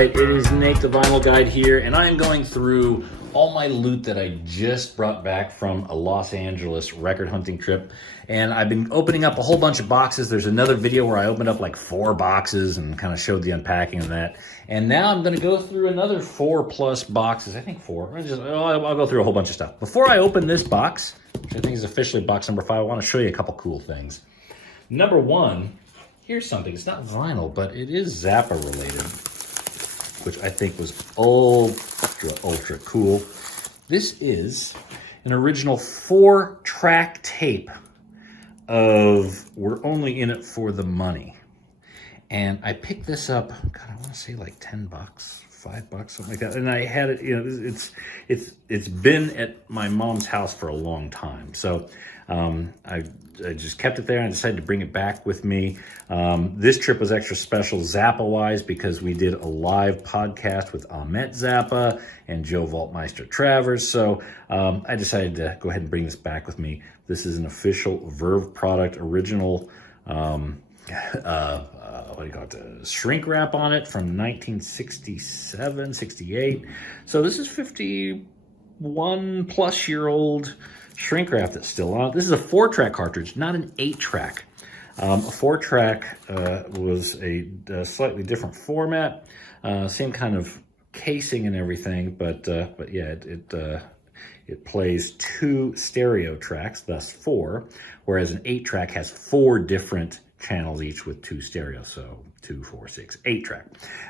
right, it is Nate the Vinyl Guide here, and I am going through all my loot that I just brought back from a Los Angeles record hunting trip. And I've been opening up a whole bunch of boxes. There's another video where I opened up like 4 boxes and kind of showed the unpacking of that. And now I'm going to go through another 4+ boxes. I think 4. I'll go through a whole bunch of stuff. Before I open this box, which I think is officially box number 5, I want to show you a couple cool things. Number 1, here's something. It's not vinyl, but it is Zappa related, which I think was ultra cool. This is an original 4-track tape of We're Only In It For The Money. And I picked this up, God, I want to say like $10, $5, something like that. And I had it, you know, it's been at my mom's house for a long time. So I just kept it there, and I decided to bring it back with me. This trip was extra special Zappa-wise because we did a live podcast with Ahmet Zappa and Joe Vaultmeister Travers. So I decided to go ahead and bring this back with me. This is an official Verve product, original, what do you call it, shrink wrap on it from 1967, 68. So this is 51-plus-year-old shrink wrap that's still on. This is a 4-track cartridge, not an 8-track. A 4-track was a slightly different format, same kind of casing and everything, but yeah, it plays 2 stereo tracks, thus 4, whereas an 8-track has 4 different channels each with 2 stereos, so 2, 4, 6, 8-track.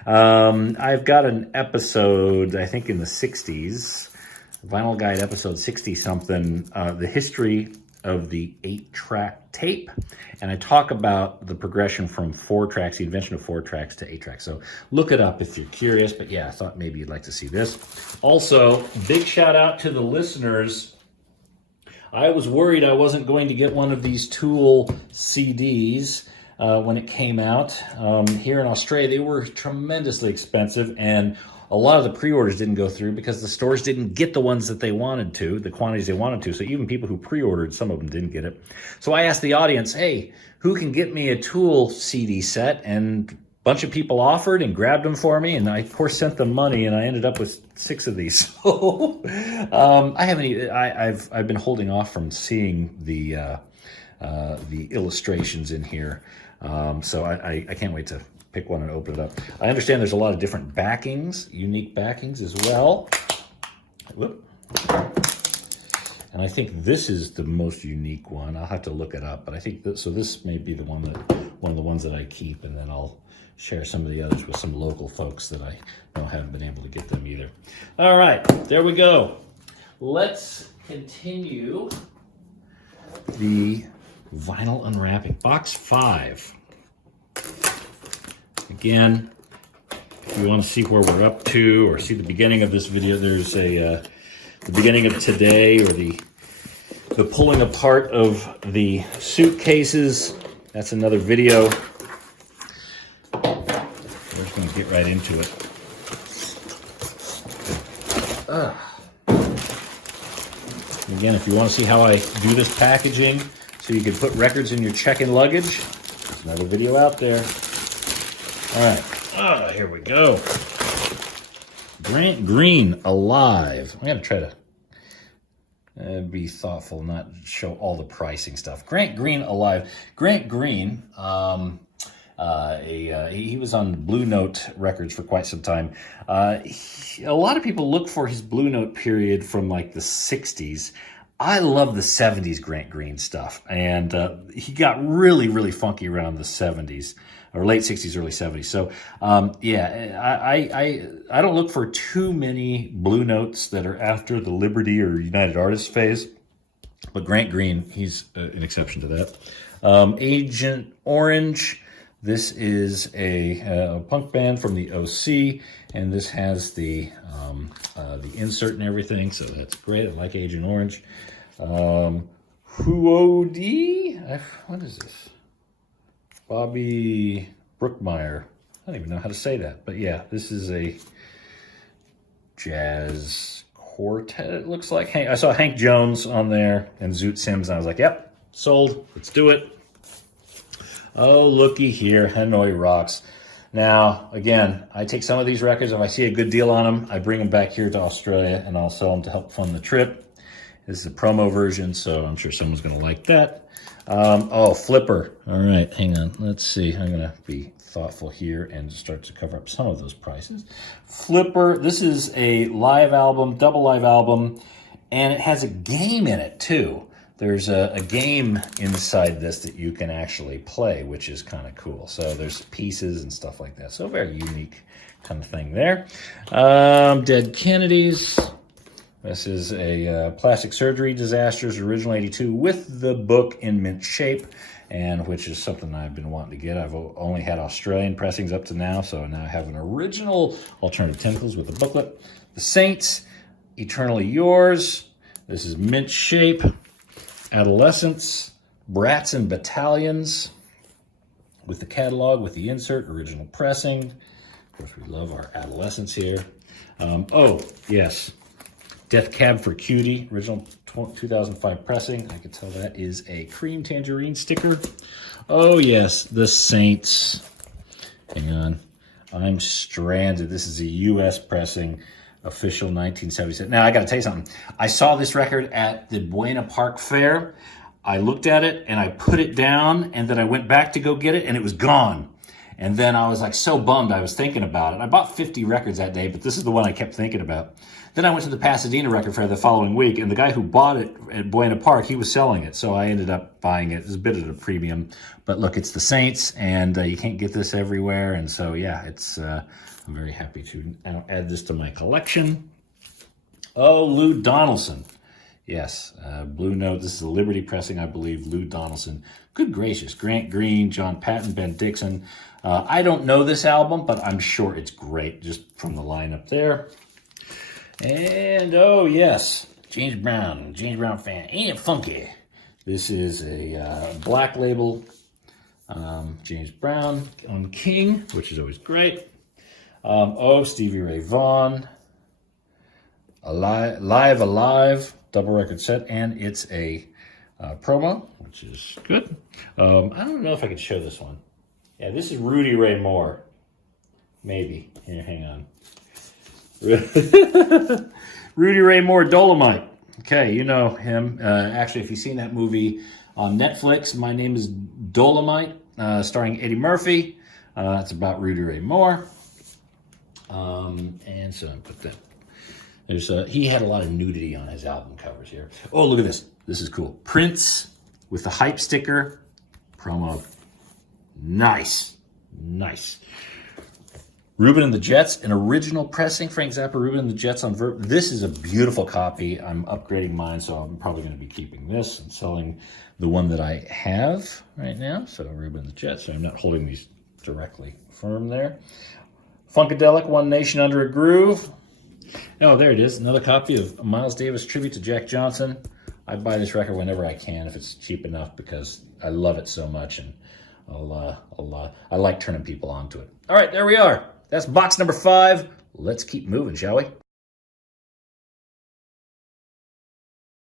I've got an episode, I think in the 60s, Vinyl Guide episode 60-something, the history of the 8-track tape, and I talk about the progression from 4 tracks, the invention of 4 tracks to 8 tracks. So look it up if you're curious, but yeah, I thought maybe you'd like to see this. Also, big shout out to the listeners. I was worried I wasn't going to get one of these Tool CDs when it came out. Here in Australia, they were tremendously expensive, and a lot of the pre-orders didn't go through because the stores didn't get the ones that they wanted to, the quantities they wanted to. So even people who pre-ordered, some of them didn't get it. So I asked the audience, hey, who can get me a Tool CD set? And a bunch of people offered and grabbed them for me. And I, of course, sent them money, and I ended up with 6 of these. So I've been holding off from seeing the illustrations in here. So I can't wait to pick one and open it up. I understand there's a lot of different backings, unique backings as well. Whoop. And I think this is the most unique one. I'll have to look it up, but I think so this may be one of the ones that I keep, and then I'll share some of the others with some local folks that I know haven't been able to get them either. All right, there we go. Let's continue the vinyl unwrapping. Box 5. Again, if you want to see where we're up to or see the beginning of this video, there's the beginning of today, or the pulling apart of the suitcases. That's another video. We're just going to get right into it. Again, if you want to see how I do this packaging so you can put records in your check-in luggage, there's another video out there. All right, here we go. Grant Green, Alive. I'm gonna try to be thoughtful, not show all the pricing stuff. Grant Green, Alive. Grant Green, he was on Blue Note Records for quite some time. A lot of people look for his Blue Note period from like the 60s. I love the 70s Grant Green stuff, and he got really, really funky around the 70s, or late 60s, early 70s. So, yeah, I don't look for too many Blue Notes that are after the Liberty or United Artists phase, but Grant Green, he's an exception to that. Agent Orange, this is a punk band from the OC, and this has the insert and everything, so that's great. I like Agent Orange. Huodi? What is this? Bobby Brookmeyer. I don't even know how to say that, but yeah, this is a jazz quartet, it looks like. I saw Hank Jones on there and Zoot Sims, and I was like, yep, sold. Let's do it. Oh, looky here, Hanoi Rocks. Now, again, I take some of these records. If I see a good deal on them, I bring them back here to Australia and I'll sell them to help fund the trip. This is a promo version, so I'm sure someone's going to like that. Oh, Flipper. All right, hang on. Let's see. I'm going to be thoughtful here and start to cover up some of those prices. Flipper, this is a live album, double live album, and it has a game in it, too. There's a game inside this that you can actually play, which is kind of cool. So there's pieces and stuff like that. So very unique kind of thing there. Dead Kennedys. This is a Plastic Surgery Disasters, original 82, with the book in mint shape, and which is something I've been wanting to get. I've only had Australian pressings up to now, so now I have an original Alternative Tentacles with the booklet. The Saints, Eternally Yours. This is mint shape. Adolescents, Brats and Battalions, with the catalog, with the insert, original pressing. Of course, we love our Adolescents here. Oh, yes, Death Cab for Cutie, original 2005 pressing. I can tell that is a cream tangerine sticker. Oh, yes, the Saints. Hang on. I'm Stranded. This is a U.S. pressing. Official 1977. Now, I got to tell you something. I saw this record at the Buena Park Fair. I looked at it, and I put it down, and then I went back to go get it, and it was gone. And then I was like so bummed. I was thinking about it. I bought 50 records that day, but this is the one I kept thinking about. Then I went to the Pasadena Record Fair the following week, and the guy who bought it at Buena Park, he was selling it. So I ended up buying it. It was a bit at a premium. But look, it's the Saints, and you can't get this everywhere. And so, yeah, it's... I'm very happy to add this to my collection. Oh, Lou Donaldson. Yes, Blue Note. This is a Liberty pressing, I believe. Lou Donaldson. Good gracious. Grant Green, John Patton, Ben Dixon. I don't know this album, but I'm sure it's great just from the lineup there. And, oh, yes, James Brown. James Brown fan. Ain't it funky? This is a black label. James Brown on King, which is always great. Oh, Stevie Ray Vaughan, Alive, double record set, and it's a promo, which is good. I don't know if I can show this one. Yeah, this is Rudy Ray Moore. Maybe. Here, hang on. Rudy Ray Moore, Dolomite. Okay, you know him. Actually, if you've seen that movie on Netflix, My Name is Dolomite, starring Eddie Murphy. It's about Rudy Ray Moore. And so I put that. There's he had a lot of nudity on his album covers here. Oh, look at this. This is cool. Prince with the hype sticker. Promo. Nice. Nice. Ruben and the Jets, an original pressing. Frank Zappa, Ruben and the Jets on Verb. This is a beautiful copy. I'm upgrading mine, so I'm probably going to be keeping this and selling the one that I have right now. So Ruben and the Jets. So I'm not holding these directly firm there. Funkadelic, One Nation Under a Groove. Oh, there it is. Another copy of Miles Davis Tribute to Jack Johnson. I buy this record whenever I can if it's cheap enough because I love it so much, and I like turning people onto it. All right, there we are. That's box number 5. Let's keep moving, shall we?